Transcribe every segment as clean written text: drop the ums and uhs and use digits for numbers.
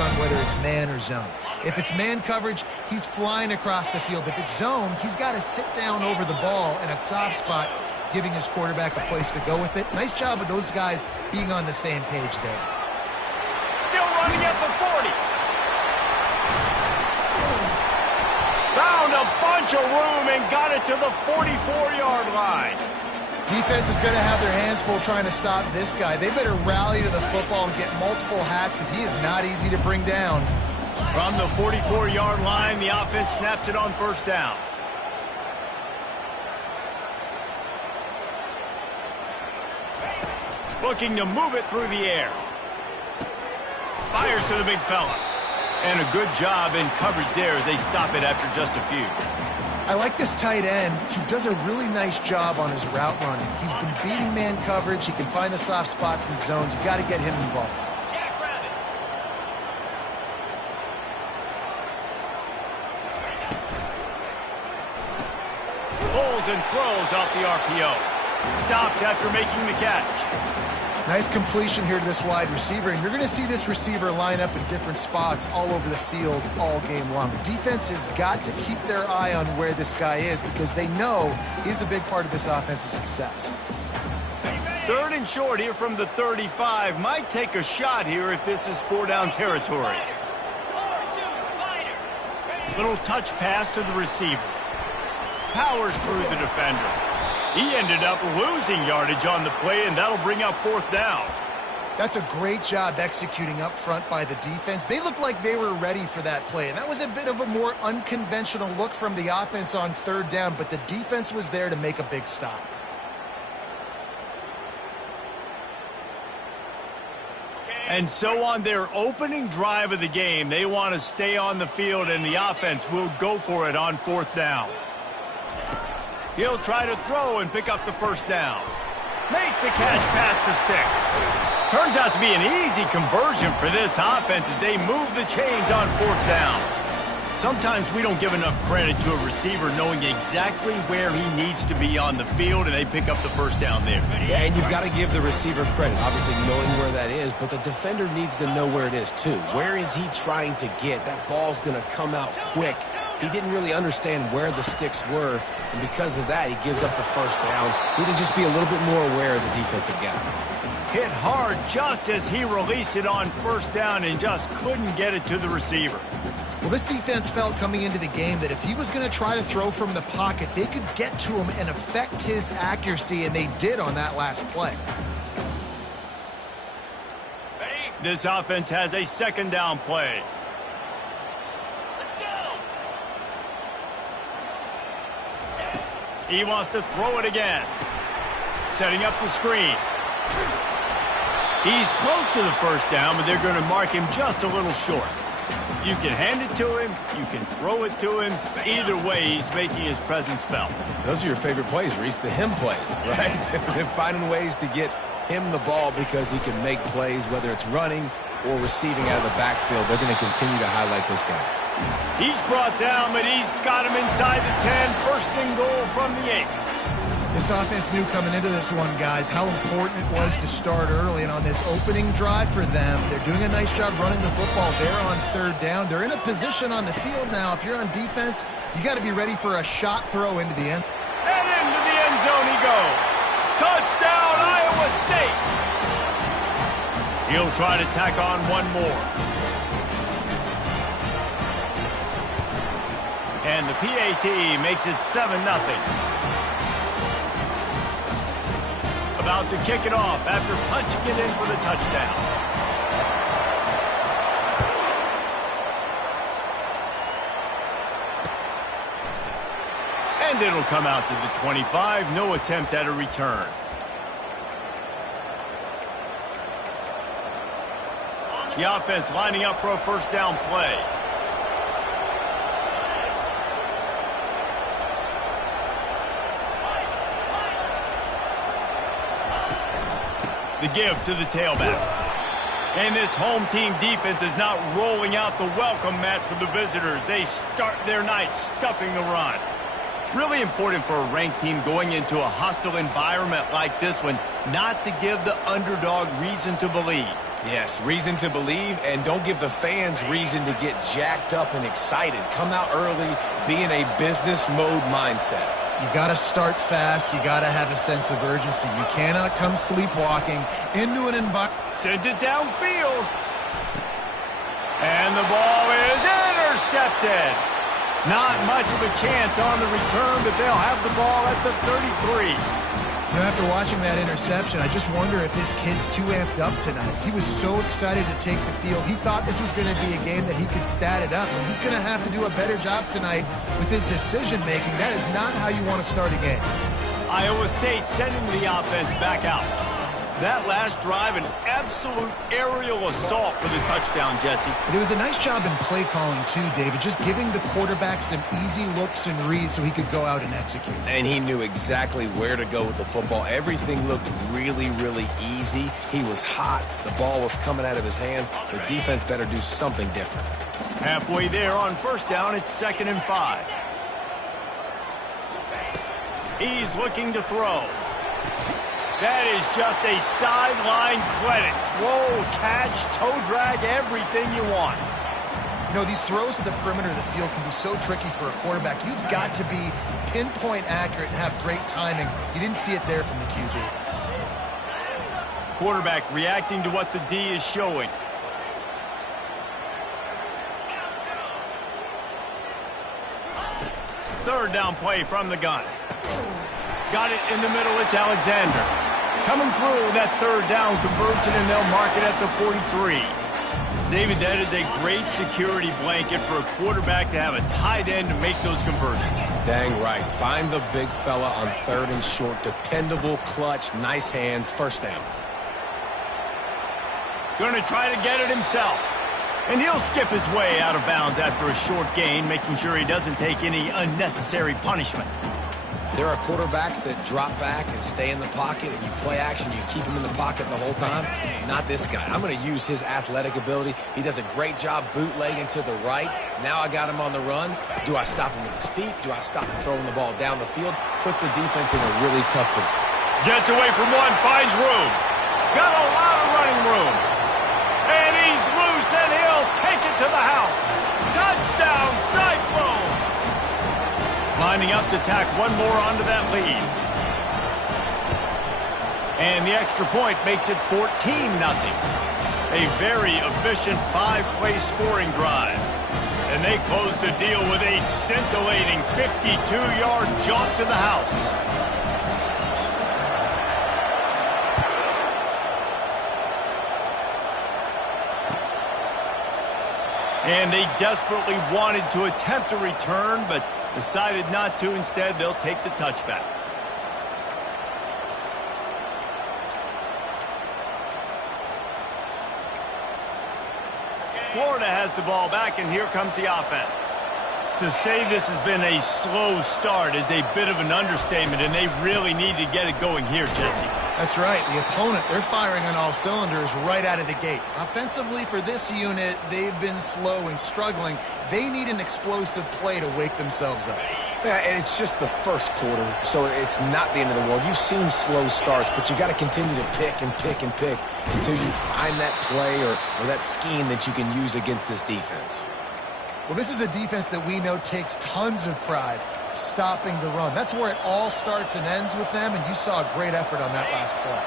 on whether it's man or zone. If it's man coverage, he's flying across the field. If it's zone, he's got to sit down over the ball in a soft spot, giving his quarterback a place to go with it. Nice job of those guys being on the same page there. Still running at the 40. Found a bunch of room and got it to the 44-yard line. Defense is going to have their hands full trying to stop this guy. They better rally to the football and get multiple hats because he is not easy to bring down. From the 44-yard line, the offense snaps it on first down. Looking to move it through the air. Fires to the big fella. And a good job in coverage there as they stop it after just a few. I like this tight end. He does a really nice job on his route running. He's been beating man coverage. He can find the soft spots in the zones. You got to get him involved. Pulls and throws off the RPO. Stopped after making the catch. Nice completion here to this wide receiver, and you're going to see this receiver line up in different spots all over the field all game long. Defense has got to keep their eye on where this guy is because they know he's a big part of this offense's success. 3rd and short here from the 35. Might take a shot here if this is 4-down territory. Little touch pass to the receiver. Powers through the defender. He ended up losing yardage on the play, and that'll bring up 4th down. That's a great job executing up front by the defense. They looked like they were ready for that play, and that was a bit of a more unconventional look from the offense on 3rd down, but the defense was there to make a big stop. And so on their opening drive of the game, they want to stay on the field, and the offense will go for it on 4th down. He'll try to throw and pick up the 1st down. Makes the catch past the sticks. Turns out to be an easy conversion for this offense as they move the chains on 4th down. Sometimes we don't give enough credit to a receiver knowing exactly where he needs to be on the field, and they pick up the 1st down there. Yeah, and you've got to give the receiver credit, obviously knowing where that is, but the defender needs to know where it is too. Where is he trying to get? That ball's going to come out quick. He didn't really understand where the sticks were, and because of that, he gives up the 1st down. He need to just be a little bit more aware as a defensive guy. Hit hard just as he released it on 1st down and just couldn't get it to the receiver. Well, this defense felt coming into the game that if he was going to try to throw from the pocket, they could get to him and affect his accuracy, and they did on that last play. This offense has a 2nd down play. He wants to throw it again. Setting up the screen. He's close to the 1st down, but they're going to mark him just a little short. You can hand it to him. You can throw it to him. Either way, he's making his presence felt. Those are your favorite plays, Reese, the him plays, right? They're finding ways to get him the ball because he can make plays, whether it's running or receiving out of the backfield. They're going to continue to highlight this guy. He's brought down, but he's got him inside the 10. 1st and goal from the 8. This offense knew coming into this one, guys, how important it was to start early. And on this opening drive for them, they're doing a nice job running the football there on 3rd down. They're in a position on the field now. If you're on defense, you got to be ready for a shot throw into the end. And into the end zone he goes. Touchdown, Iowa State. He'll try to tack on one more. And the PAT makes it 7-0. About to kick it off after punching it in for the touchdown. And it'll come out to the 25. No attempt at a return. The offense lining up for a 1st down play. The give to the tailback. And this home team defense is not rolling out the welcome mat for the visitors. They start their night stuffing the run. Really important for a ranked team going into a hostile environment like this one not to give the underdog reason to believe. Yes, reason to believe, and don't give the fans reason to get jacked up and excited. Come out early, be in a business mode mindset. You got to start fast. You got to have a sense of urgency. You cannot come sleepwalking into an environment. Sends it downfield. And the ball is intercepted. Not much of a chance on the return, but they'll have the ball at the 33. You know, after watching that interception, I just wonder if this kid's too amped up tonight. He was so excited to take the field. He thought this was going to be a game that he could stat it up. And he's going to have to do a better job tonight with his decision-making. That is not how you want to start a game. Iowa State sending the offense back out. That last drive, an absolute aerial assault for the touchdown, Jesse. But it was a nice job in play calling, too, David, just giving the quarterback some easy looks and reads so he could go out and execute. And he knew exactly where to go with the football. Everything looked really, really easy. He was hot. The ball was coming out of his hands. The defense better do something different. Halfway there on first down, it's 2nd and 5. He's looking to throw. That is just a sideline credit. Throw, catch, toe drag, everything you want. You know, these throws to the perimeter of the field can be so tricky for a quarterback. You've got to be pinpoint accurate and have great timing. You didn't see it there from the QB. Quarterback reacting to what the D is showing. Third down play from the gun. Got it in the middle. It's Alexander. Coming through that third down conversion, and they'll mark it at the 43. David, that is a great security blanket for a quarterback to have a tight end to make those conversions. Dang right. Find the big fella on 3rd and short. Dependable, clutch, nice hands, first down. Going to try to get it himself. And he'll skip his way out of bounds after a short gain, making sure he doesn't take any unnecessary punishment. There are quarterbacks that drop back and stay in the pocket, and you play action, you keep him in the pocket the whole time. Not this guy. I'm going to use his athletic ability. He does a great job bootlegging to the right. Now I got him on the run. Do I stop him with his feet? Do I stop him throwing the ball down the field? Puts the defense in a really tough position. Gets away from one, finds room. Got a lot of running room. And he's loose, and he'll take it to the house. Touchdown, Cyclone! Lining up to tack one more onto that lead. And the extra point makes it 14-0. A very efficient 5-play scoring drive. And they close the deal with a scintillating 52-yard jaunt to the house. And they desperately wanted to attempt a return, but decided not to. Instead, they'll take the touchback. Florida has the ball back, and here comes the offense. To say this has been a slow start is a bit of an understatement, and they really need to get it going here, Jesse. That's right. The opponent, they're firing on all cylinders right out of the gate. Offensively, for this unit, they've been slow and struggling. They need an explosive play to wake themselves up. Yeah, and it's just the first quarter, so it's not the end of the world. You've seen slow starts, but you got to continue to pick and pick and pick until you find that play or that scheme that you can use against this defense. Well, this is a defense that we know takes tons of pride stopping the run. That's where it all starts and ends with them, and you saw a great effort on that last play.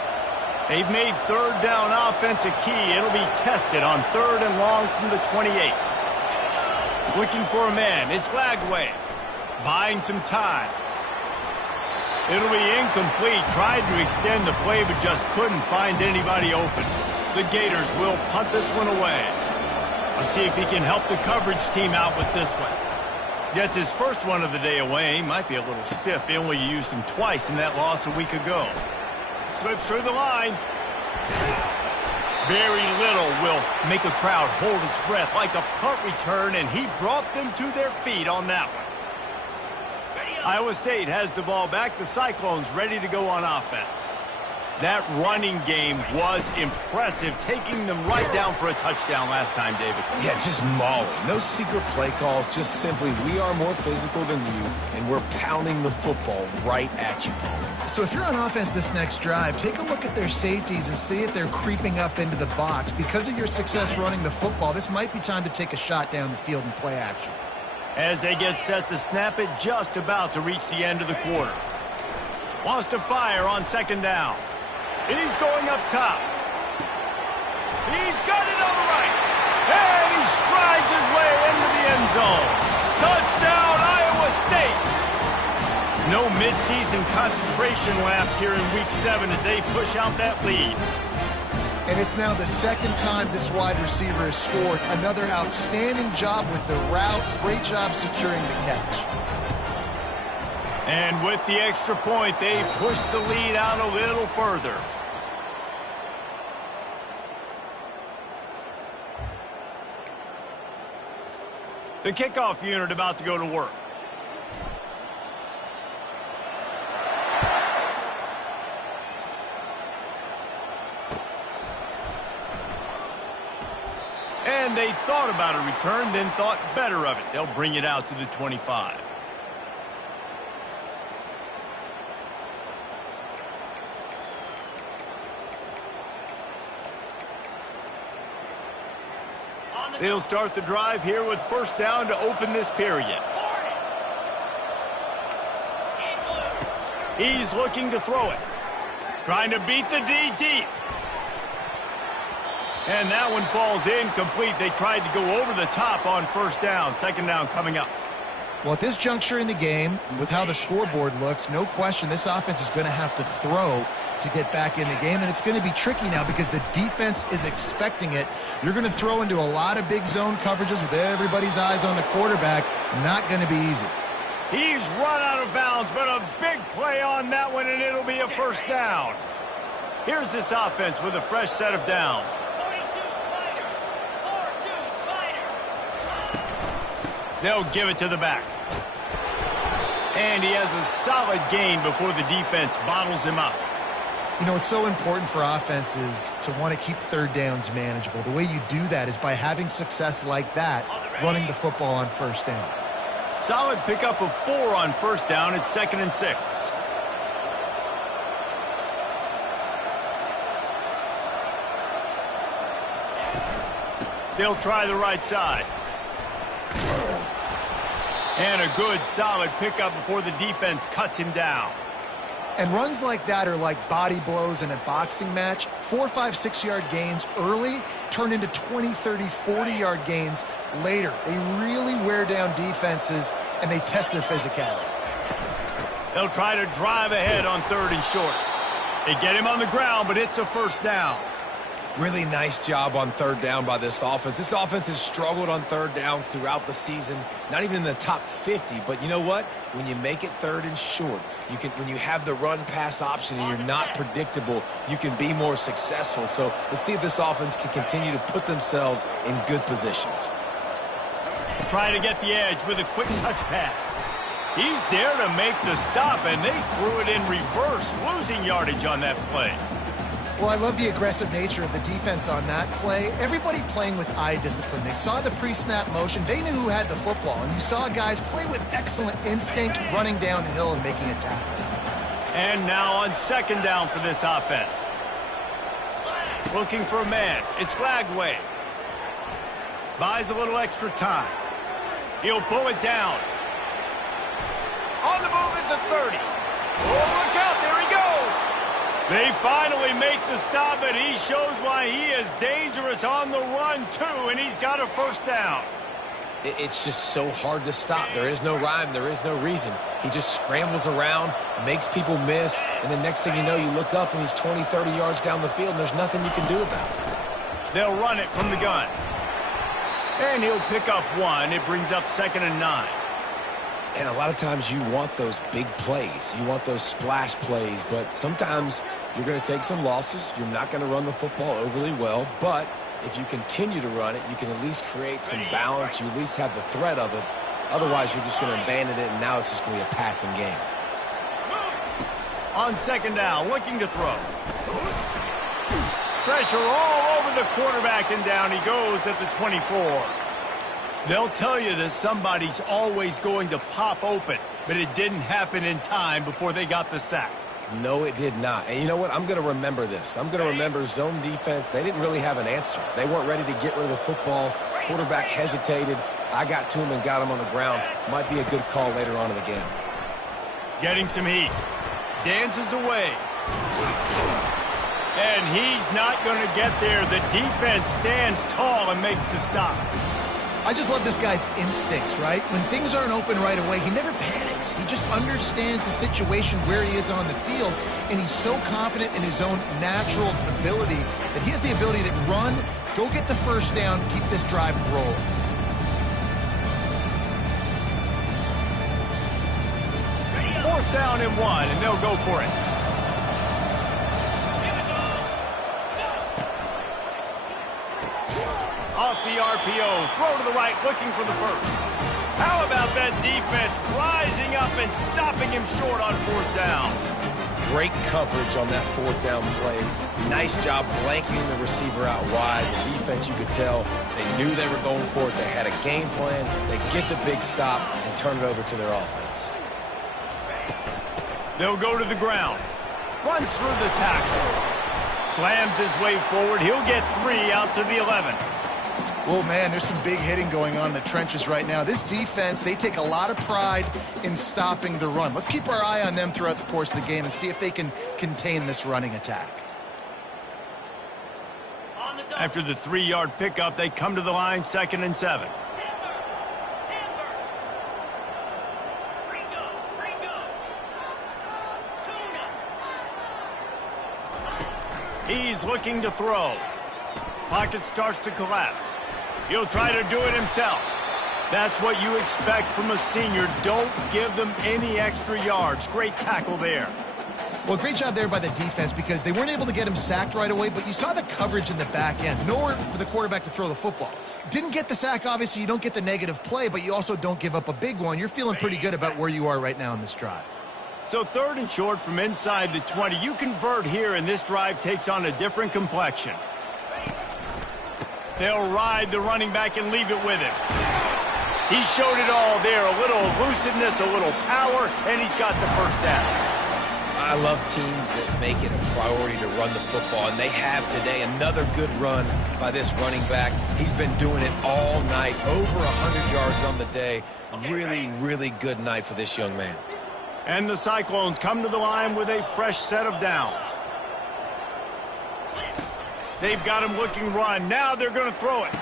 They've made third down offense a key. It'll be tested on 3rd and long from the 28. Looking for a man. It's Lagway. Buying some time. It'll be incomplete. Tried to extend the play, but just couldn't find anybody open. The Gators will punt this one away. Let's see if he can help the coverage team out with this one. Gets his first one of the day away. He might be a little stiff. They only used him twice in that loss a week ago. Slips through the line. Very little will make a crowd hold its breath like a punt return, and he brought them to their feet on that one. Iowa State has the ball back. The Cyclones ready to go on offense. That running game was impressive, taking them right down for a touchdown last time, David. Yeah, just mauling. No secret play calls, just simply we are more physical than you, and we're pounding the football right at you, Paul. So if you're on offense this next drive, take a look at their safeties and see if they're creeping up into the box. Because of your success running the football, this might be time to take a shot down the field and play action. As they get set to snap it, just about to reach the end of the quarter. Wants to fire on second down. He's going up top. He's got it on the right. And he strides his way into the end zone. Touchdown, Iowa State. No midseason concentration laps here in Week 7 as they push out that lead. And it's now the second time this wide receiver has scored. Another outstanding job with the route. Great job securing the catch. And with the extra point, they push the lead out a little further. The kickoff unit about to go to work. And they thought about a return, then thought better of it. They'll bring it out to the 25. They'll start the drive here with first down to open this period. He's looking to throw it. Trying to beat the D deep. And that one falls incomplete. They tried to go over the top on first down. Second down coming up. Well, at this juncture in the game, with how the scoreboard looks, no question this offense is going to have to throw to get back in the game, and it's going to be tricky now because the defense is expecting it. You're going to throw into a lot of big zone coverages with everybody's eyes on the quarterback. Not going to be easy. He's run out of bounds, but a big play on that one, and it'll be a first down. Here's this offense with a fresh set of downs. They'll give it to the back. And he has a solid gain before the defense bottles him up. You know, it's so important for offenses to want to keep third downs manageable. The way you do that is by having success like that, running the football on first down. Solid pickup of 4 on first down. It's 2nd and 6. They'll try the right side. And a good, solid pickup before the defense cuts him down. And runs like that are like body blows in a boxing match. 4, 5, 6-yard gains early turn into 20, 30, 40-yard gains later. They really wear down defenses, and they test their physicality. They'll try to drive ahead on 3rd and short. They get him on the ground, but it's a first down. Really nice job on 3rd down by this offense. This offense has struggled on 3rd downs throughout the season. Not even in the top 50, but you know what? When you make it 3rd and short, when you have the run-pass option and you're not predictable, you can be more successful. So let's see if this offense can continue to put themselves in good positions. Trying to get the edge with a quick touch pass. He's there to make the stop, and they threw it in reverse, losing yardage on that play. Well, I love the aggressive nature of the defense on that play. Everybody playing with eye discipline. They saw the pre-snap motion. They knew who had the football. And you saw guys play with excellent instinct, running down the hill and making a tackle. And now on 2nd down for this offense. Looking for a man. It's Glagway. Buys a little extra time. He'll pull it down. On the move at the 30. Oh, look out. There he goes. They finally make the stop, and he shows why he is dangerous on the run, too, and he's got a first down. It's just so hard to stop. There is no rhyme. There is no reason. He just scrambles around, makes people miss, and the next thing you know, you look up, and he's 20, 30 yards down the field, and there's nothing you can do about it. They'll run it from the gun. And he'll pick up 1. It brings up 2nd and 9. And a lot of times you want those big plays. You want those splash plays, but sometimes you're going to take some losses. You're not going to run the football overly well, but if you continue to run it, you can at least create some balance. You at least have the threat of it. Otherwise, you're just going to abandon it, and now it's just going to be a passing game. On second down, looking to throw. Pressure all over the quarterback, and down he goes at the 24. They'll tell you that somebody's always going to pop open, but it didn't happen in time before they got the sack. No, it did not. And you know what? I'm going to remember this. I'm going to remember zone defense. They didn't really have an answer. They weren't ready to get rid of the football. Quarterback hesitated. I got to him and got him on the ground. Might be a good call later on in the game. Getting some heat. Dances away. And he's not going to get there. The defense stands tall and makes the stop. I just love this guy's instincts, right? When things aren't open right away, he never panics. He just understands the situation where he is on the field, and he's so confident in his own natural ability that he has the ability to run, go get the first down, keep this drive rolling. Fourth down and 1, and they'll go for it. Off the RPO, throw to the right, looking for the first. How about that defense rising up and stopping him short on fourth down? Great coverage on that fourth down play. Nice job blanketing the receiver out wide. The defense, you could tell, they knew they were going for it. They had a game plan. They get the big stop and turn it over to their offense. They'll go to the ground. Runs through the tackle. Slams his way forward. He'll get 3 out to the 11. Oh, man, there's some big hitting going on in the trenches right now. This defense, they take a lot of pride in stopping the run. Let's keep our eye on them throughout the course of the game and see if they can contain this running attack. After the 3-yard pickup, they come to the line, 2nd and 7. He's looking to throw. Pocket starts to collapse. He'll try to do it himself. That's what you expect from a senior. Don't give them any extra yards. Great tackle there. Well, great job there by the defense because they weren't able to get him sacked right away, but you saw the coverage in the back end. Nowhere for the quarterback to throw the football. Didn't get the sack, obviously. You don't get the negative play, but you also don't give up a big one. You're feeling pretty good about where you are right now in this drive. So 3rd and short from inside the 20. You convert here, and this drive takes on a different complexion. They'll ride the running back and leave it with him. He showed it all there. A little elusiveness, a little power, and he's got the first down. I love teams that make it a priority to run the football, and they have today. Another good run by this running back. He's been doing it all night, over 100 yards on the day. Really, really good night for this young man. And the Cyclones come to the line with a fresh set of downs. They've got him looking run. Now they're going to throw it.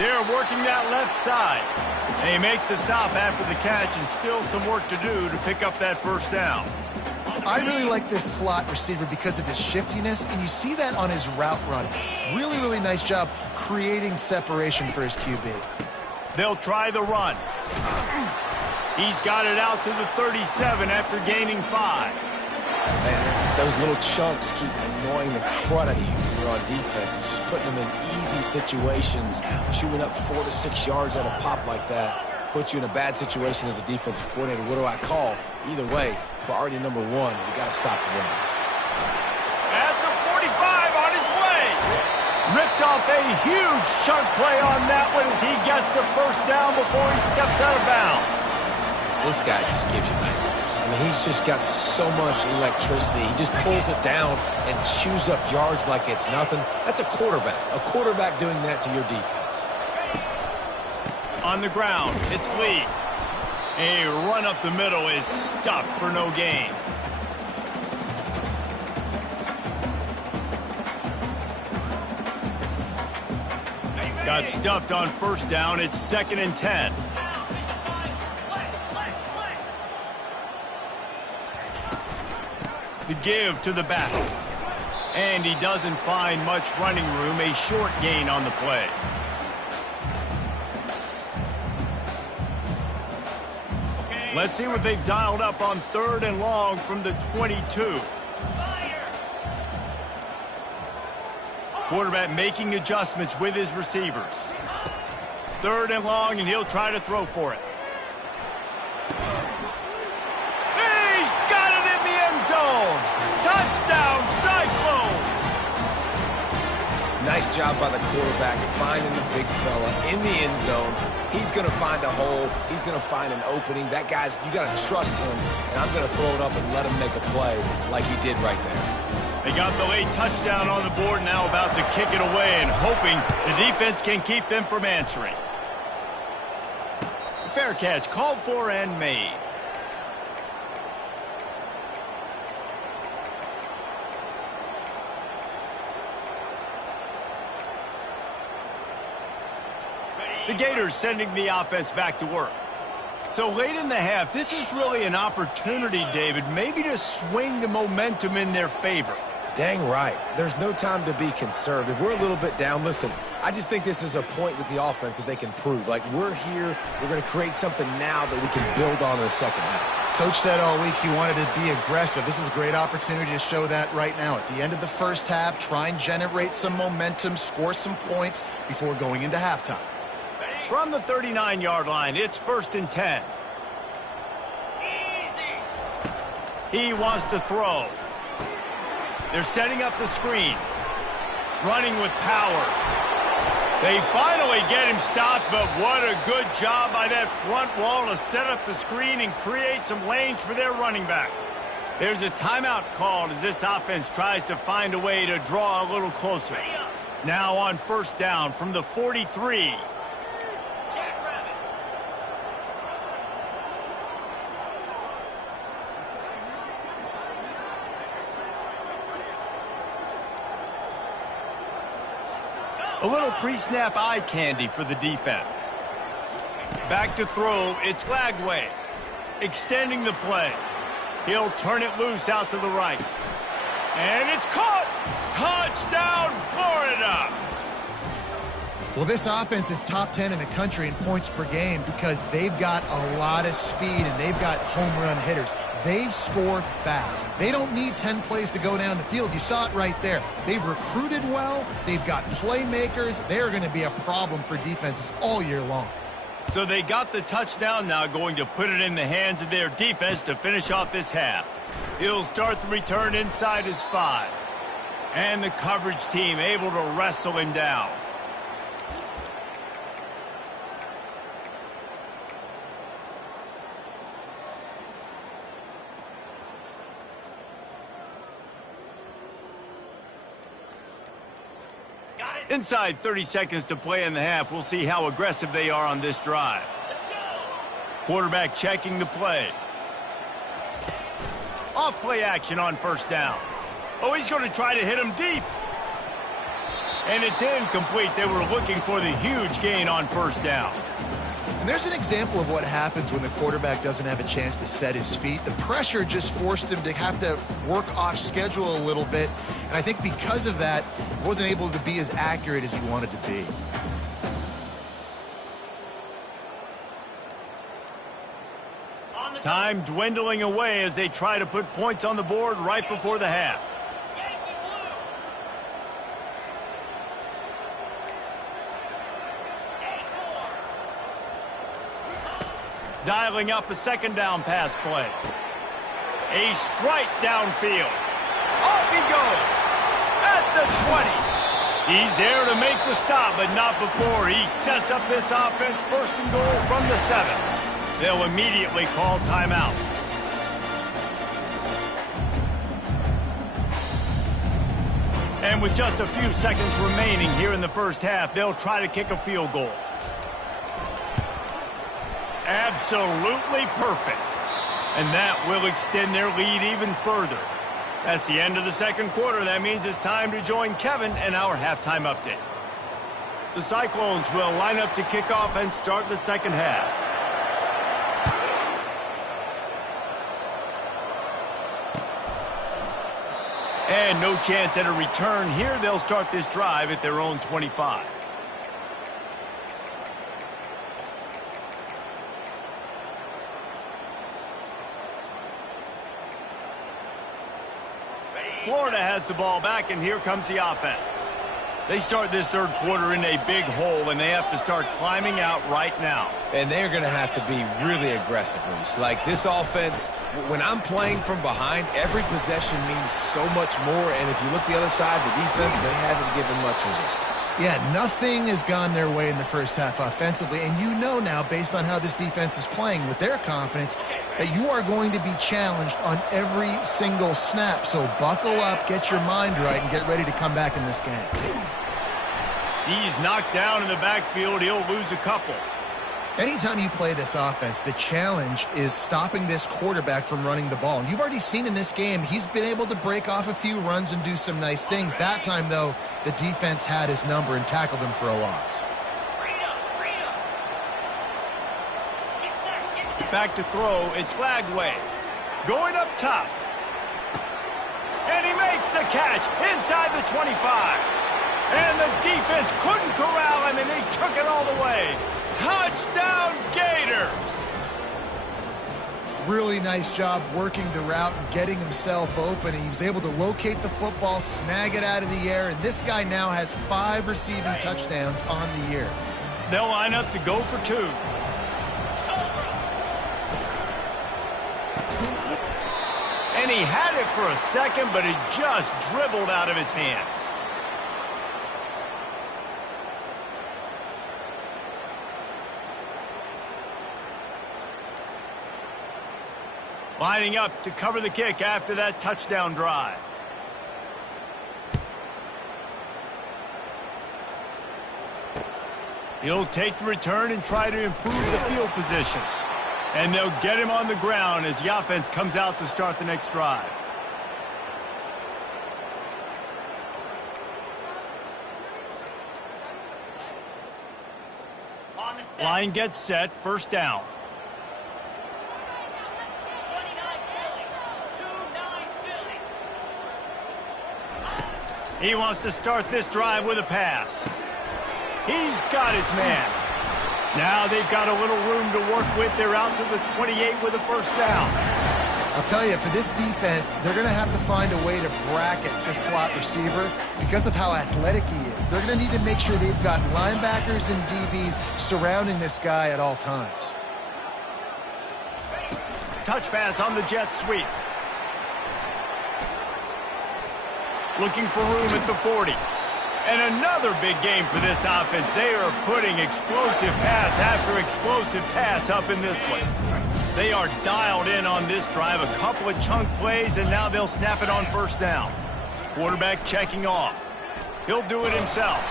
They're working that left side. They make the stop after the catch, and still some work to do to pick up that first down. I really like this slot receiver because of his shiftiness, and you see that on his route run. Really, really nice job creating separation for his QB. They'll try the run. He's got it out to the 37 after gaining 5. Man, those little chunks keep annoying the crud out of you when you're on defense. It's just putting them in easy situations. Chewing up 4 to 6 yards at a pop like that puts you in a bad situation as a defensive coordinator. What do I call? Either way, priority number 1, we got to stop the run. At the 45 on his way. Ripped off a huge chunk play on that one as he gets the first down before he steps out of bounds. This guy just gives you nightmares. I mean, he's just got so much electricity. He just pulls it down and chews up yards like it's nothing. That's a quarterback. A quarterback doing that to your defense. On the ground, it's Lee. A run up the middle is stuffed for no gain. Got stuffed on first down. It's 2nd and 10. The give to the back. And he doesn't find much running room. A short gain on the play. Let's see what they've dialed up on 3rd and long from the 22. Quarterback making adjustments with his receivers. 3rd and long, and he'll try to throw for it. He's got it in the end zone. Nice job by the quarterback finding the big fella in the end zone. He's going to find a hole. He's going to find an opening. That guy's, you got to trust him, and I'm going to throw it up and let him make a play like he did right there. They got the late touchdown on the board, now about to kick it away and hoping the defense can keep them from answering. Fair catch, called for and made. The Gators sending the offense back to work. So late in the half, this is really an opportunity, David, maybe to swing the momentum in their favor. Dang right. There's no time to be conservative. We're a little bit down. Listen, I just think this is a point with the offense that they can prove. Like, we're here, we're going to create something now that we can build on in the second half. Coach said all week he wanted to be aggressive. This is a great opportunity to show that right now. At the end of the first half, try and generate some momentum, score some points before going into halftime. From the 39-yard line, it's 1st and 10. He wants to throw. They're setting up the screen. Running with power. They finally get him stopped, but what a good job by that front wall to set up the screen and create some lanes for their running back. There's a timeout called as this offense tries to find a way to draw a little closer. Now on 1st down from the 43. A little pre-snap eye candy for the defense. Back to throw, it's Lagway. Extending the play. He'll turn it loose out to the right. And it's caught! Touchdown, Florida! Well, this offense is top 10 in the country in points per game because they've got a lot of speed and they've got home run hitters. They score fast. They don't need 10 plays to go down the field. You saw it right there. They've recruited well. They've got playmakers. They're going to be a problem for defenses all year long. So they got the touchdown, now going to put it in the hands of their defense to finish off this half. He'll start the return inside his 5. And the coverage team able to wrestle him down. Inside 30 seconds to play in the half. We'll see how aggressive they are on this drive. Quarterback checking the play. Off play action on 1st down. Oh, he's going to try to hit him deep. And it's incomplete. They were looking for the huge gain on 1st down. And there's an example of what happens when the quarterback doesn't have a chance to set his feet. The pressure just forced him to have to work off schedule a little bit. And I think because of that, he wasn't able to be as accurate as he wanted to be. Time dwindling away as they try to put points on the board right before the half. Dialing up a 2nd down pass play. A strike downfield. Off he goes. At the 20. He's there to make the stop, but not before he sets up this offense 1st and goal from the 7. They'll immediately call timeout. And with just a few seconds remaining here in the first half, they'll try to kick a field goal. Absolutely perfect. And that will extend their lead even further. That's the end of the 2nd quarter. That means it's time to join Kevin and our halftime update. The Cyclones will line up to kick off and start the 2nd half. And no chance at a return here. They'll start this drive at their own 25. Florida has the ball back, and here comes the offense. They start this third quarter in a big hole, and they have to start climbing out right now. And they're going to have to be really aggressive, Reese. Like this offense, when I'm playing from behind, every possession means so much more. And if you look the other side, the defense, they haven't given much resistance. Yeah, nothing has gone their way in the first half offensively. And you know now, based on how this defense is playing with their confidence, that you are going to be challenged on every single snap. So buckle up, get your mind right, and get ready to come back in this game. He's knocked down in the backfield. He'll lose a couple. Anytime you play this offense, the challenge is stopping this quarterback from running the ball. And you've already seen in this game, he's been able to break off a few runs and do some nice things. That time, though, the defense had his number and tackled him for a loss. Back to throw. It's Lagway. Going up top. And he makes the catch inside the 25. And the defense couldn't corral him, and he took it all the way. Touchdown, Gators! Really nice job working the route and getting himself open. He was able to locate the football, snag it out of the air, and this guy now has 5 receiving touchdowns on the year. They'll line up to go for 2. And he had it for a second, but it just dribbled out of his hands. Lining up to cover the kick after that touchdown drive. He'll take the return and try to improve the field position. And they'll get him on the ground as the offense comes out to start the next drive. Line gets set, first down. He wants to start this drive with a pass. He's got his man. Now they've got a little room to work with. They're out to the 28 with a first down. I'll tell you, for this defense, they're going to have to find a way to bracket the slot receiver because of how athletic he is. They're going to need to make sure they've got linebackers and DBs surrounding this guy at all times. Touch pass on the jet sweep. Looking for room at the 40. And another big game for this offense. They are putting explosive pass after explosive pass up in this one. They are dialed in on this drive. A couple of chunk plays, and now they'll snap it on first down. Quarterback checking off. He'll do it himself.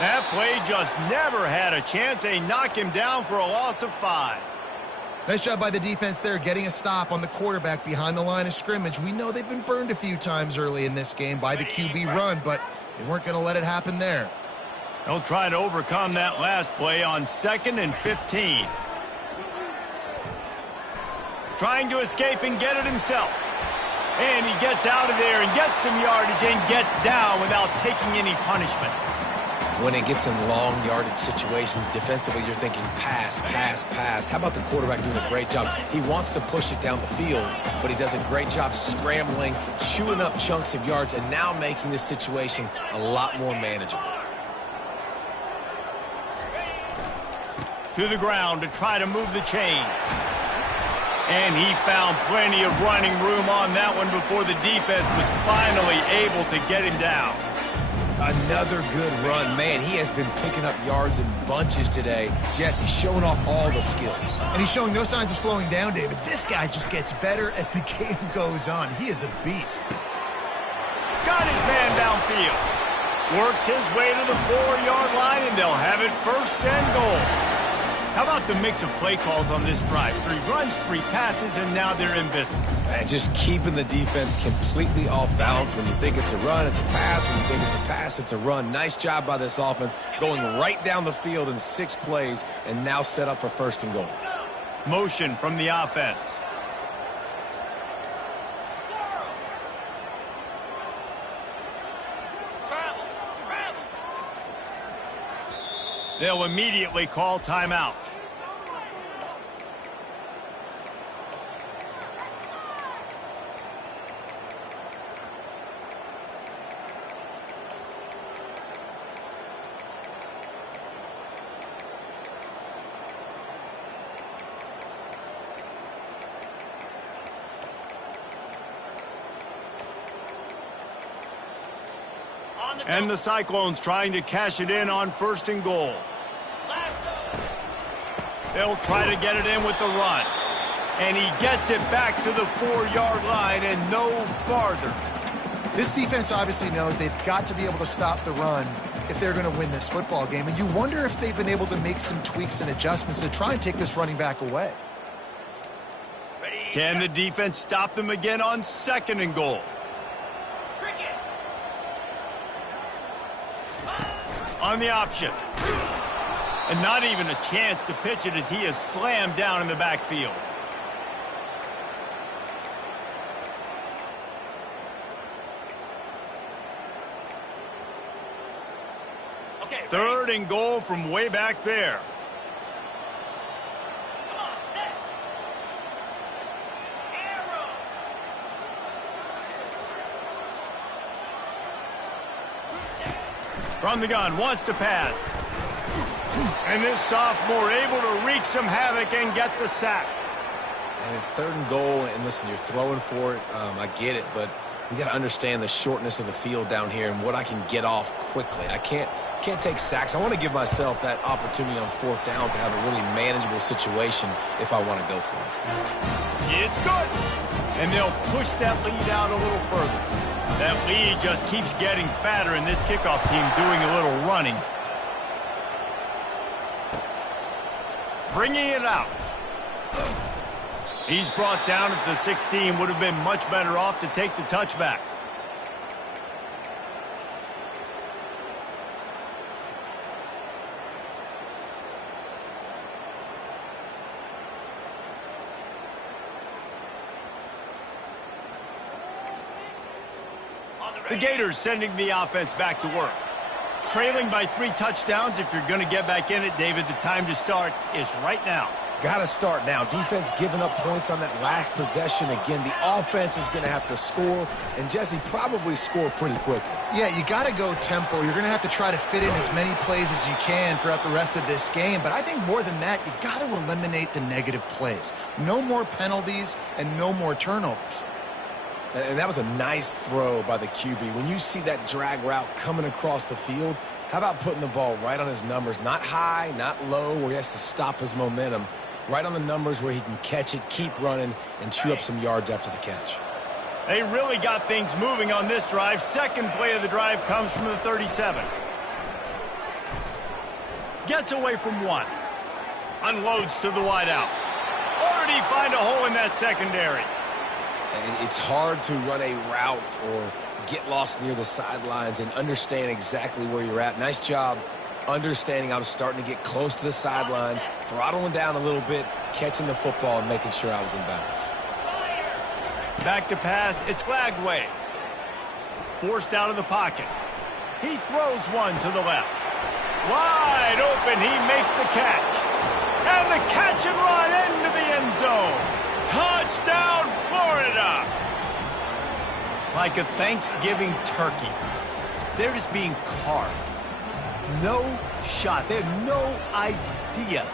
That play just never had a chance. They knock him down for a loss of 5. Nice job by the defense there, getting a stop on the quarterback behind the line of scrimmage. We know they've been burned a few times early in this game by the QB run, but they weren't going to let it happen there. They'll try to overcome that last play on 2nd and 15. Trying to escape and get it himself. And he gets out of there and gets some yardage and gets down without taking any punishment. When it gets in long yardage situations, defensively, you're thinking pass, pass, pass. How about the quarterback doing a great job? He wants to push it down the field, but he does a great job scrambling, chewing up chunks of yards, and now making this situation a lot more manageable. To the ground to try to move the chains. And he found plenty of running room on that one before the defense was finally able to get him down. Another good run. Man, he has been picking up yards in bunches today. Jesse showing off all the skills. And he's showing no signs of slowing down, David. This guy just gets better as the game goes on. He is a beast. Got his man downfield. Works his way to the 4-yard line, and they'll have it first and goal. How about the mix of play calls on this drive? 3 runs, 3 passes, and now they're in business. And just keeping the defense completely off balance. When you think it's a run, it's a pass. When you think it's a pass, it's a run. Nice job by this offense, going right down the field in 6 plays, and now set up for first and goal. Motion from the offense. They'll immediately call timeout. And the Cyclones trying to cash it in on 1st and goal. They'll try to get it in with the run. And he gets it back to the 4-yard line and no farther. This defense obviously knows they've got to be able to stop the run if they're going to win this football game. And you wonder if they've been able to make some tweaks and adjustments to try and take this running back away. Can the defense stop them again on 2nd and goal? On the option. And not even a chance to pitch it as he is slammed down in the backfield. Okay, 3rd and goal from way back there. Come on, set. Arrow. From the gun, wants to pass. And this sophomore able to wreak some havoc and get the sack. And it's 3rd and goal, and listen, you're throwing for it. I get it, but we got to understand the shortness of the field down here and what I can get off quickly. I can't take sacks. I want to give myself that opportunity on 4th down to have a really manageable situation if I want to go for it. It's good. And they'll push that lead out a little further. That lead just keeps getting fatter, and this kickoff team doing a little running. Bringing it out. He's brought down at the 16. Would have been much better off to take the touchback. The Gators sending the offense back to work. Trailing by 3 touchdowns. If you're going to get back in it, David, the time to start is right now. Got to start now. Defense giving up points on that last possession. Again, the offense is going to have to score, and Jesse probably score pretty quickly. Yeah, you got to go tempo. You're going to have to try to fit in as many plays as you can throughout the rest of this game. But I think more than that, you got to eliminate the negative plays. No more penalties and no more turnovers. And that was a nice throw by the QB. When you see that drag route coming across the field, how about putting the ball right on his numbers? Not high, not low, where he has to stop his momentum. Right on the numbers where he can catch it, keep running, and chew up some yards after the catch. They really got things moving on this drive. 2nd play of the drive comes from the 37. Gets away from 1. Unloads to the wideout. Or did he find a hole in that secondary? It's hard to run a route or get lost near the sidelines and understand exactly where you're at. Nice job understanding I was starting to get close to the sidelines, throttling down a little bit, catching the football and making sure I was in bounds. Back to pass. It's Glagway. Forced out of the pocket. He throws one to the left. Wide open. He makes the catch. And the catch and run into the end zone. Touchdown, Florida! Like a Thanksgiving turkey. They're just being carved. No shot. They have no idea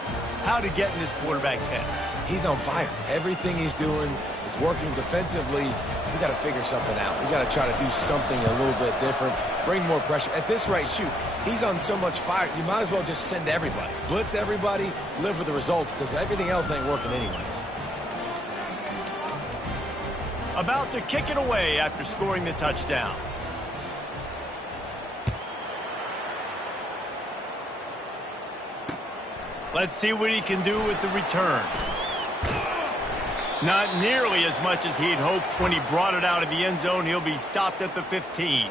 how to get in this quarterback's head. He's on fire. Everything he's doing is working defensively. We got to figure something out. We got to try to do something a little bit different. Bring more pressure. At this rate, shoot, he's on so much fire, you might as well just send everybody. Blitz everybody, live with the results, because everything else ain't working anyways. About to kick it away after scoring the touchdown. Let's see what he can do with the return. Not nearly as much as he'd hoped when he brought it out of the end zone. He'll be stopped at the 15.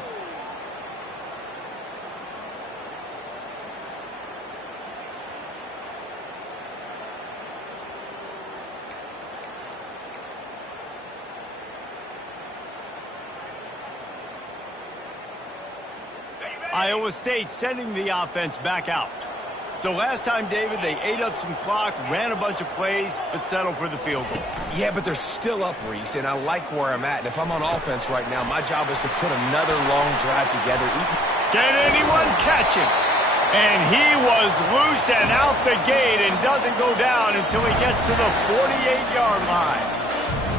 Iowa State sending the offense back out. So last time, David, they ate up some clock, ran a bunch of plays, but settled for the field goal. Yeah, but they're still up, Reese, and I like where I'm at. And if I'm on offense right now, my job is to put another long drive together. Can anyone catch him? And he was loose and out the gate and doesn't go down until he gets to the 48-yard line.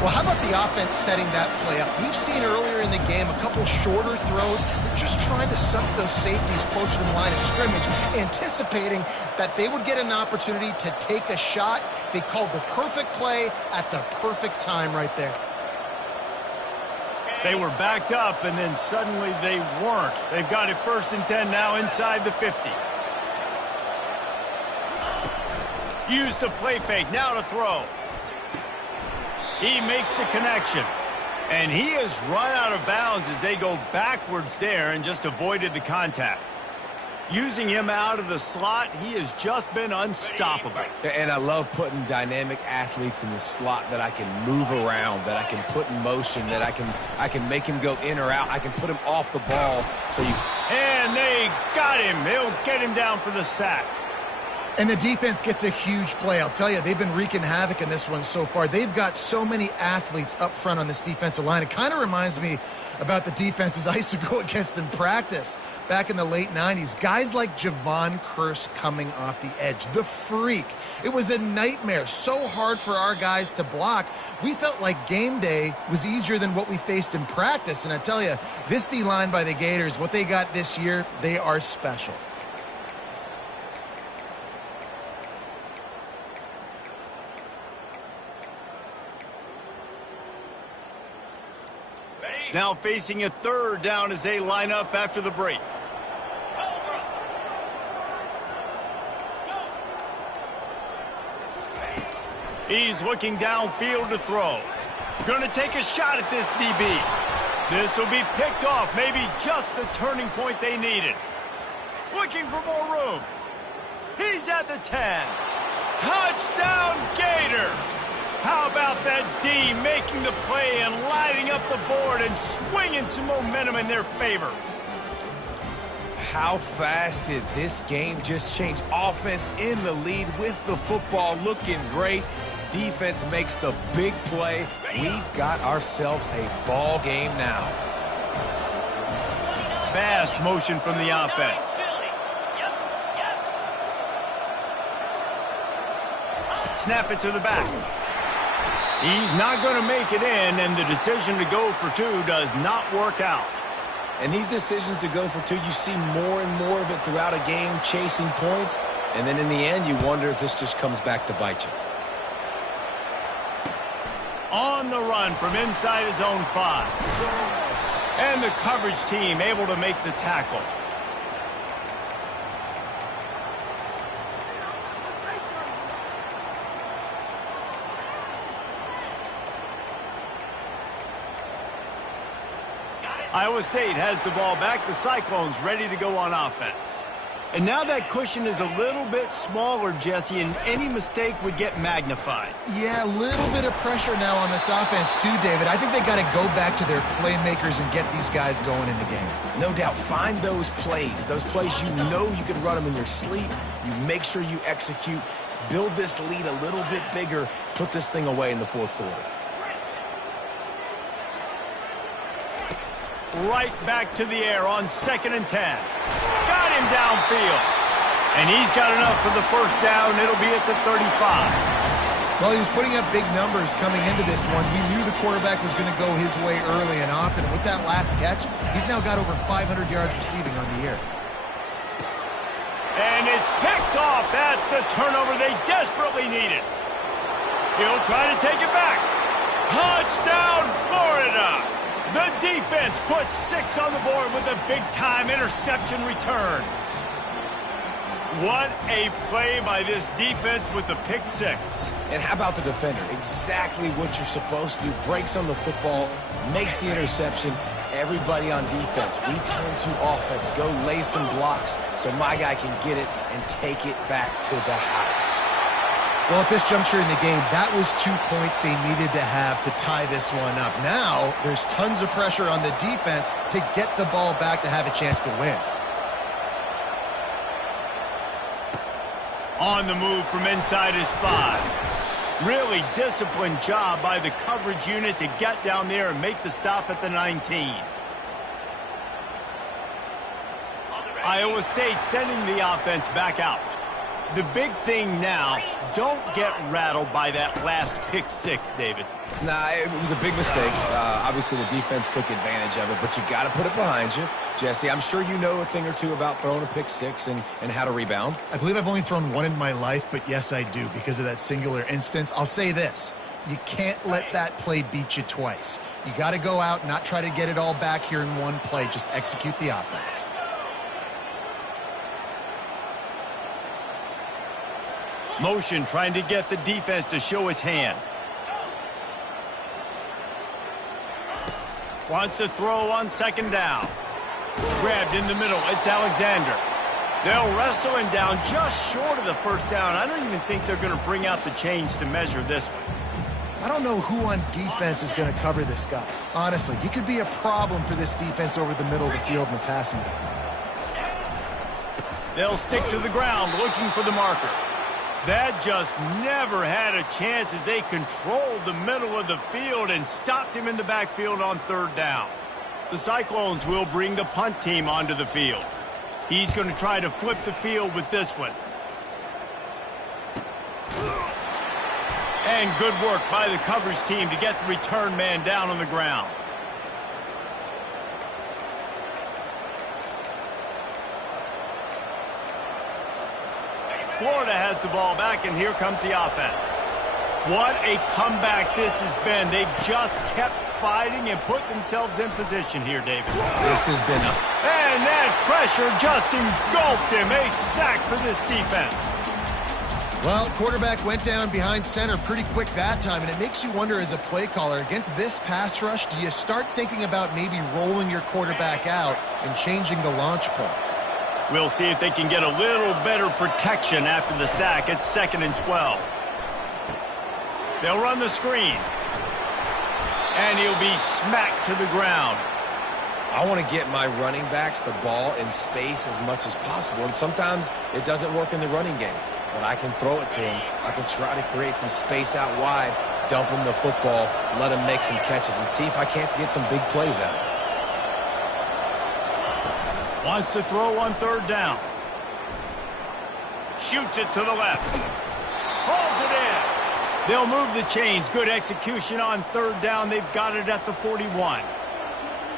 Well, how about the offense setting that play up? We've seen earlier in the game a couple shorter throws, just trying to suck those safeties closer to the line of scrimmage, anticipating that they would get an opportunity to take a shot. They called the perfect play at the perfect time right there. They were backed up, and then suddenly they weren't. They've got it 1st and 10 now inside the 50. Use the play fake, now to throw. He makes the connection. And he has run out of bounds as they go backwards there and just avoided the contact. Using him out of the slot, he has just been unstoppable. And I love putting dynamic athletes in the slot that I can move around, that I can put in motion, that I can make him go in or out. I can put him off the ball. And they got him. They'll get him down for the sack. And the defense gets a huge play. I'll tell you, they've been wreaking havoc in this one so far. They've got so many athletes up front on this defensive line. It kind of reminds me about the defenses I used to go against in practice back in the late 90s. Guys like Javon Curse coming off the edge. The freak. It was a nightmare. So hard for our guys to block. We felt like game day was easier than what we faced in practice. And I tell you, this D-line by the Gators, what they got this year, they are special. Now facing a 3rd down as they line up after the break. He's looking downfield to throw. Going to take a shot at this DB. This will be picked off, maybe just the turning point they needed. Looking for more room. He's at the 10. Touchdown Gators! How about that D making the play and lighting up the board and swinging some momentum in their favor? How fast did this game just change? Offense in the lead with the football, looking great. Defense makes the big play. We've got ourselves a ball game now. Fast motion from the offense. Snap it to the back. He's not going to make it in, and the decision to go for 2 does not work out. And these decisions to go for 2, you see more and more of it throughout a game, chasing points, and then in the end, you wonder if this just comes back to bite you. On the run from inside his own 5. And the coverage team able to make the tackle. Iowa State has the ball back. The Cyclones ready to go on offense. And now that cushion is a little bit smaller, Jesse, and any mistake would get magnified. Yeah, a little bit of pressure now on this offense too, David. I think they got to go back to their playmakers and get these guys going in the game. No doubt. Find those plays you know you can run them in your sleep. You make sure you execute. Build this lead a little bit bigger. Put this thing away in the 4th quarter. Right back to the air on 2nd and 10. Got him downfield. And he's got enough for the 1st down. It'll be at the 35. Well, he was putting up big numbers coming into this one. We knew the quarterback was going to go his way early and often. And with that last catch, he's now got over 500 yards receiving on the year. And it's picked off. That's the turnover they desperately needed. He'll try to take it back. Touchdown, Florida! The defense puts 6 on the board with a big-time interception return. What a play by this defense with the pick 6. And how about the defender? Exactly what you're supposed to do. Breaks on the football, makes the interception. Everybody on defense, we turn to offense. Go lay some blocks so my guy can get it and take it back to the house. Well, at this juncture in the game, that was 2 points they needed to have to tie this one up. Now, there's tons of pressure on the defense to get the ball back to have a chance to win. On the move from inside his 5. Really disciplined job by the coverage unit to get down there and make the stop at the 19. Iowa State sending the offense back out. The big thing now, don't get rattled by that last pick six, David. Nah, it was a big mistake. Obviously, the defense took advantage of it, but you got to put it behind you. Jesse, I'm sure you know a thing or two about throwing a pick six and how to rebound. I believe I've only thrown one in my life, but yes, I do because of that singular instance. I'll say this. You can't let that play beat you twice. You got to go out and not try to get it all back here in one play. Just execute the offense. Motion trying to get the defense to show its hand. Wants to throw on second down. Grabbed in the middle. It's Alexander. They'll wrestle him down just short of the first down. I don't even think they're going to bring out the chains to measure this one. I don't know who on defense is going to cover this guy. Honestly, he could be a problem for this defense over the middle of the field in the passing game. They'll stick to the ground looking for the marker. That just never had a chance as they controlled the middle of the field and stopped him in the backfield on third down. The Cyclones will bring the punt team onto the field. He's going to try to flip the field with this one. And good work by the coverage team to get the return man down on the ground. Florida has the ball back, and here comes the offense. What a comeback this has been. They've just kept fighting and put themselves in position here, David. This has been a... And that pressure just engulfed him. A sack for this defense. Well, quarterback went down behind center pretty quick that time, and it makes you wonder as a play caller, against this pass rush, do you start thinking about maybe rolling your quarterback out and changing the launch point? We'll see if they can get a little better protection after the sack. It's 2nd and 12. They'll run the screen. And he'll be smacked to the ground. I want to get my running backs the ball in space as much as possible, and sometimes it doesn't work in the running game. But I can throw it to him. I can try to create some space out wide, dump him the football, let him make some catches, and see if I can't get some big plays out of it. Wants to throw on third down. Shoots it to the left. Pulls it in. They'll move the chains. Good execution on third down. They've got it at the 41.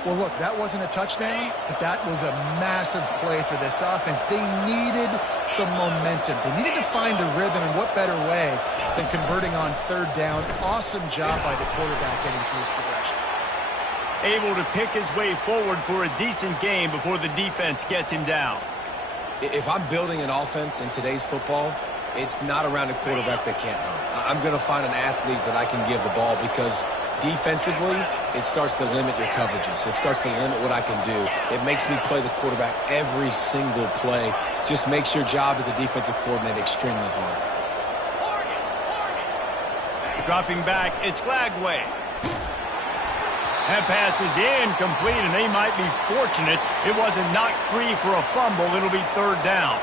Well, look, that wasn't a touchdown, but that was a massive play for this offense. They needed some momentum. They needed to find a rhythm, and what better way than converting on third down. Awesome job by the quarterback getting through his progression. Able to pick his way forward for a decent game before the defense gets him down. If I'm building an offense in today's football, it's not around a quarterback that can't run. I'm going to find an athlete that I can give the ball, because defensively, it starts to limit your coverages. It starts to limit what I can do. It makes me play the quarterback every single play. Just makes your job as a defensive coordinator extremely hard. Dropping back, it's Glagway. That pass is incomplete, and they might be fortunate it wasn't knocked free for a fumble. It'll be third down.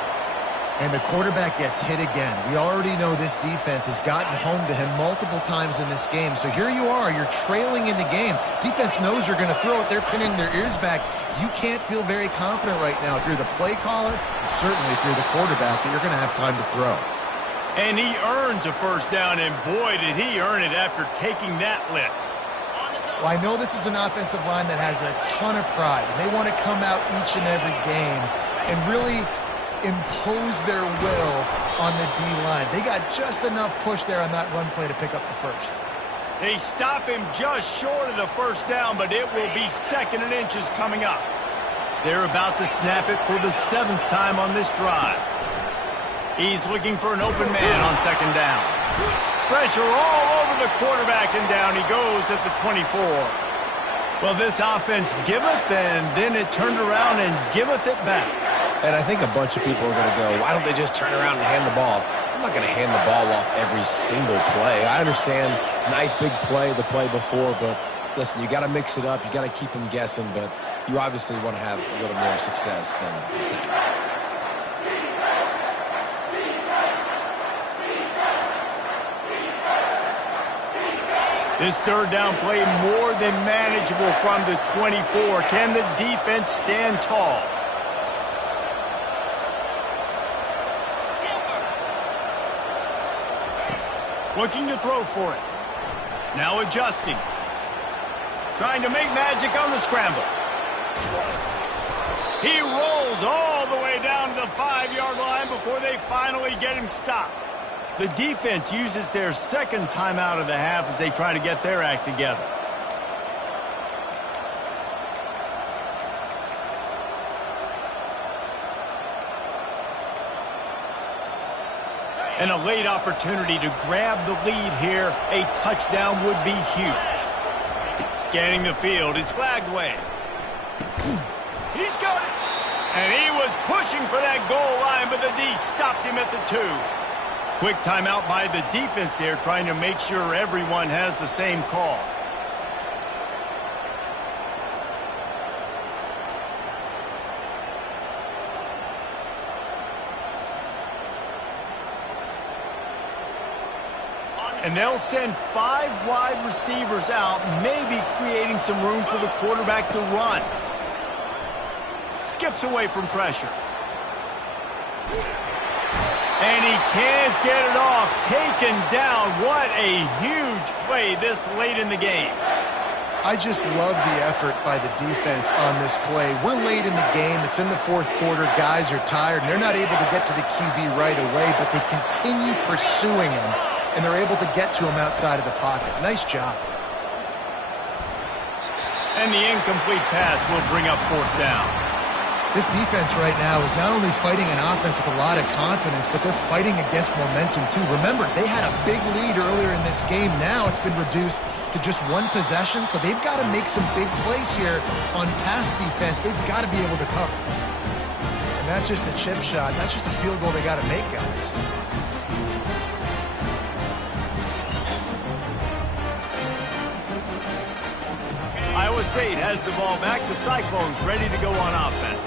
And the quarterback gets hit again. We already know this defense has gotten home to him multiple times in this game. So here you are, you're trailing in the game. Defense knows you're going to throw it. They're pinning their ears back. You can't feel very confident right now if you're the play caller, and certainly if you're the quarterback, that you're going to have time to throw. And he earns a first down, and boy, did he earn it after taking that lift. Well, I know this is an offensive line that has a ton of pride, and they want to come out each and every game and really impose their will on the D-line. They got just enough push there on that run play to pick up the first. They stop him just short of the first down, but it will be 2nd and inches coming up. They're about to snap it for the 7th time on this drive. He's looking for an open man on second down. Pressure all over the quarterback, and down he goes at the 24. Well, this offense giveth, and then it turned around and giveth it back. And I think a bunch of people are going to go, why don't they just turn around and hand the ball off? I'm not going to hand the ball off every single play. I understand, nice big play the play before, but listen, you got to mix it up. You got to keep them guessing, but you obviously want to have a little more success than the sack. This third down play more than manageable from the 24. Can the defense stand tall? Looking to throw for it. Now adjusting. Trying to make magic on the scramble. He rolls all the way down to the 5-yard line before they finally get him stopped. The defense uses their second timeout of the half as they try to get their act together. And a late opportunity to grab the lead here. A touchdown would be huge. Scanning the field, it's flagged away. He's got it. And he was pushing for that goal line, but the D stopped him at the 2. Quick timeout by the defense there, trying to make sure everyone has the same call. And they'll send 5 wide receivers out, maybe creating some room for the quarterback to run. Skips away from pressure. And he can't get it off. Taken down. What a huge play this late in the game. I just love the effort by the defense on this play. We're late in the game. It's in the 4th quarter. Guys are tired, and they're not able to get to the QB right away, but they continue pursuing him, and they're able to get to him outside of the pocket. Nice job. And the incomplete pass will bring up 4th down. This defense right now is not only fighting an offense with a lot of confidence, but they're fighting against momentum too. Remember, they had a big lead earlier in this game. Now it's been reduced to just 1 possession, so they've got to make some big plays here on pass defense. They've got to be able to cover. And that's just a chip shot. That's just a field goal they got to make, guys. Iowa State has the ball back. The Cyclones ready to go on offense.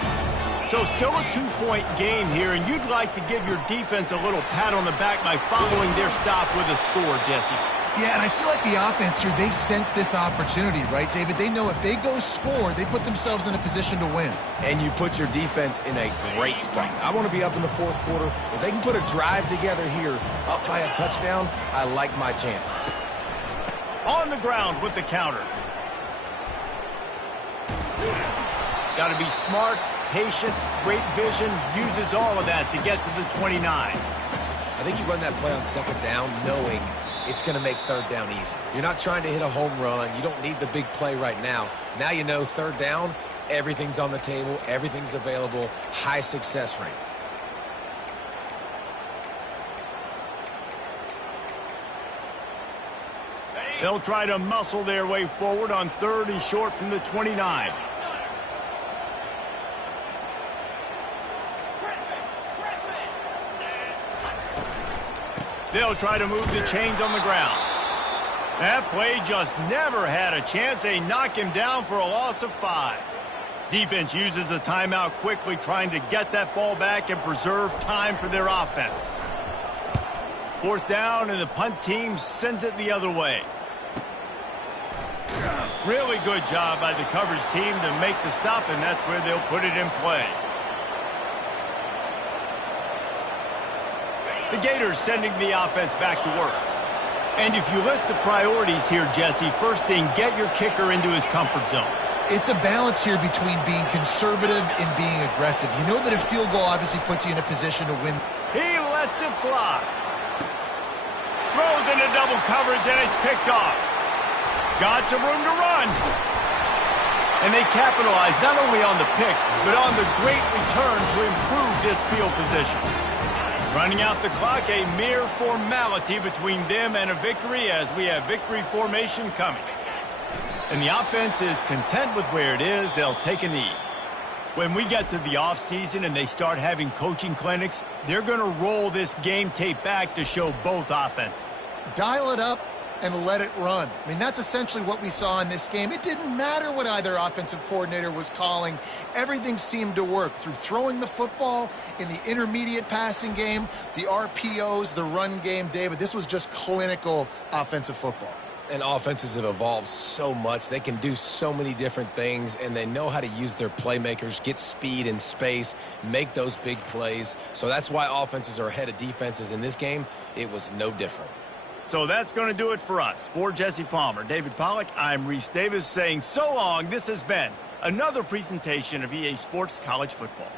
So still a 2-point game here, and you'd like to give your defense a little pat on the back by following their stop with a score, Jesse. Yeah, and I feel like the offense here, they sense this opportunity, right, David? They know if they go score, they put themselves in a position to win. And you put your defense in a great spot. I want to be up in the 4th quarter. If they can put a drive together here, up by a touchdown, I like my chances. On the ground with the counter. Got to be smart, patient, great vision, uses all of that to get to the 29. I think you run that play on 2nd down knowing it's going to make 3rd down easy. You're not trying to hit a home run. You don't need the big play right now. Now you know 3rd down, everything's on the table, everything's available, high success rate. They'll try to muscle their way forward on 3rd and short from the 29. They'll try to move the chains on the ground. That play just never had a chance. They knock him down for a loss of 5. Defense uses a timeout quickly, trying to get that ball back and preserve time for their offense. 4th down, and the punt team sends it the other way. Really good job by the coverage team to make the stop, and that's where they'll put it in play. The Gators sending the offense back to work. And if you list the priorities here, Jesse, first thing, get your kicker into his comfort zone. It's a balance here between being conservative and being aggressive. You know that a field goal obviously puts you in a position to win. He lets it fly. Throws into double coverage, and it's picked off. Got some room to run. And they capitalize not only on the pick, but on the great return to improve this field position. Running out the clock, a mere formality between them and a victory as we have victory formation coming. And the offense is content with where it is. They'll take a knee. When we get to the offseason and they start having coaching clinics, they're going to roll this game tape back to show both offenses. Dial it up and let it run. I mean, that's essentially what we saw in this game. It didn't matter what either offensive coordinator was calling. Everything seemed to work through throwing the football in the intermediate passing game, the RPOs, the run game. David, this was just clinical offensive football. And offenses have evolved so much. They can do so many different things, and they know how to use their playmakers, get speed and space, make those big plays. So that's why offenses are ahead of defenses. In this game, it was no different. So that's going to do it for us. For Jesse Palmer, David Pollack, I'm Reese Davis saying so long. This has been another presentation of EA Sports College Football.